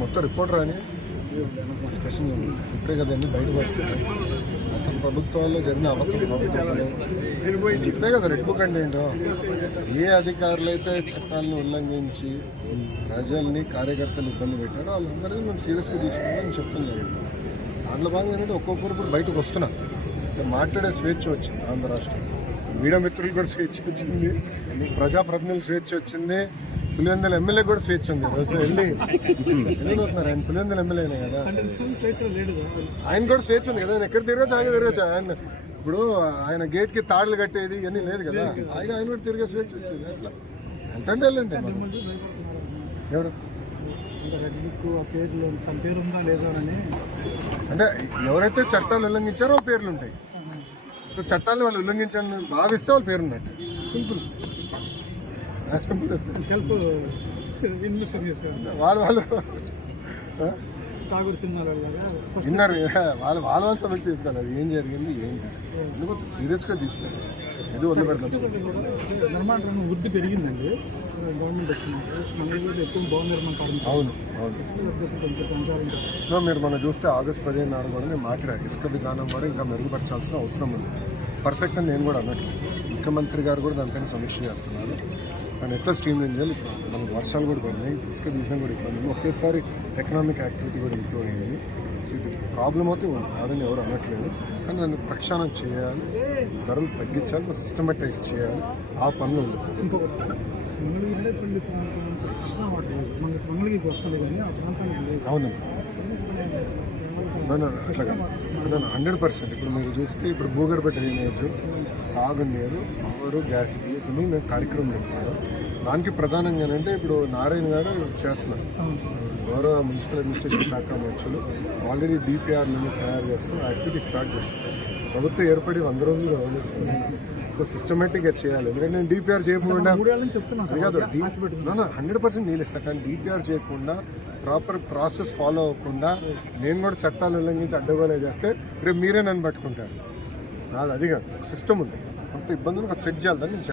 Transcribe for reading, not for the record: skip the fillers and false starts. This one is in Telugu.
మొత్తం రిపోర్ట్ రాని డిస్కషన్ ఇప్పుడే కదా అన్ని బయటపడుతుంది. గత ప్రభుత్వాల్లో జరిగిన అవతలు ఇప్పుడే కదా రెడ్ బుక్ అంటే ఏంటో, ఏ అధికారులు అయితే చట్టాలను ఉల్లంఘించి ప్రజల్ని కార్యకర్తలు ఇబ్బంది పెట్టారో వాళ్ళందరినీ మేము సీరియస్గా తీసుకుంటామని చెప్పడం జరిగింది. దాంట్లో భాగంగా ఏంటంటే ఒక్కొక్కరు ఇప్పుడు బయటకు వస్తున్నారు, మాట్లాడే స్వేచ్ఛ వచ్చింది. ఆంధ్ర రాష్ట్రం మీడియా మిత్రులు కూడా స్వేచ్ఛ వచ్చింది, ప్రజాప్రతినిధులు స్వేచ్ఛ వచ్చింది, పులివెందుల ఎమ్మెల్యే కూడా స్వేచ్ఛ ఉంది. రోజు వెళ్ళి వెళ్ళిపోతున్నారు. ఆయన పులివెందుల ఎమ్మెల్యేనే కదా, ఆయన కూడా స్వేచ్ఛ ఉంది కదా. ఆయన ఎక్కడ తిరగచ్చు, ఆయన తిరగచ్చు. ఆయన ఇప్పుడు ఆయన గేట్కి తాడులు కట్టేది ఇవన్నీ లేదు కదా, ఆయన కూడా తిరిగే స్వేచ్ఛ వచ్చింది. అట్లా వెళ్తంటే వెళ్ళండి. ఎవరు అంటే ఎవరైతే చట్టాలు ఉల్లంఘించారో వాళ్ళ పేర్లు ఉంటాయి. సో చట్టాలను వాళ్ళు ఉల్లంఘించాలని భావిస్తే వాళ్ళ పేరు ఉన్నట్టు. సింపుల్, సెల్ఫ్ ఇన్వెస్టిగేషన్ వాళ్ళు ఠాగూర్ సినిమాలు విన్నారు. వాళ్ళ సమస్య చేసుకోవాలి. అది ఏం జరిగింది ఏంటి ఎందుకు సీరియస్గా తీసుకోండి. ఇది వదిలిపెడతాం. నిర్మాణ రంగం వృద్ధి పెరిగిందండి. గవర్నమెంట్ వచ్చింది, మన ఎక్కువ భవన నిర్మాణ కార్మికులు. అవును మీరు మనం చూస్తే ఆగస్టు 15 నాడు కూడా నేను మాట్లాడాను. ఇసుక విధానం కూడా ఇంకా మెరుగుపరచాల్సిన అవసరం ఉంది. పర్ఫెక్ట్ అని నేను కూడా అన్నట్లు. ముఖ్యమంత్రి గారు కూడా దానిపైన సమీక్ష చేస్తున్నారు. దాన్ని ఎట్లా స్ట్రీమ్ లైన్ చేయాలి. ఇప్పుడు మనకు వర్షాలు కూడా పడినాయి, ఇసుక తీసినా కూడా ఇబ్బంది. ఒకేసారి ఎకనామిక్ యాక్టివిటీ కూడా ఇంప్రూవ్ అయింది. సో ఇది ప్రాబ్లం అయితే ఉంది, కాదని ఎవరు అనట్లేదు. కానీ దాన్ని ప్రక్షాళన చేయాలి, ధరలు తగ్గించాలి, సిస్టమేటైజ్ చేయాలి. ఆ పనులు ఉంది. అవును అట్లాగా 100%. ఇప్పుడు మీరు చూస్తే ఇప్పుడు భూగర్భ డ్రైనేజ్, తాగునీరు, పవరు, గ్యాస్ ఇవన్నీ మేము కార్యక్రమం పెట్టుకున్నాం. దానికి ప్రధానంగా ఏంటంటే ఇప్పుడు నారాయణ గారు చేస్తున్నారు. గౌరవ మున్సిపల్ అడ్మినిస్ట్రేషన్ శాఖ మంత్రులు ఆల్రెడీ డిపిఆర్లను తయారు చేస్తూ యాక్టివిటీ స్టార్ట్ చేస్తున్నారు. ప్రభుత్వం ఏర్పడి 100 రోజులు వదిలేస్తుంది. సో సిస్టమేటిక్గా చేయాలి. ఎందుకంటే నేను డిపిఆర్ చేయకుండా కాదు, 100% నీళ్ళు ఇస్తాను. కానీ డిపిఆర్ చేయకుండా ప్రాపర్ ప్రాసెస్ ఫాలో అవ్వకుండా నేను కూడా చట్టాలు ఉల్లంఘించి అడ్డగోలే చేస్తే రేపు మీరే నన్ను పట్టుకుంటారు. నాది అది కాదు, సిస్టమ్ ఉంది. అంత ఇబ్బందులు సెట్ చేయాలి.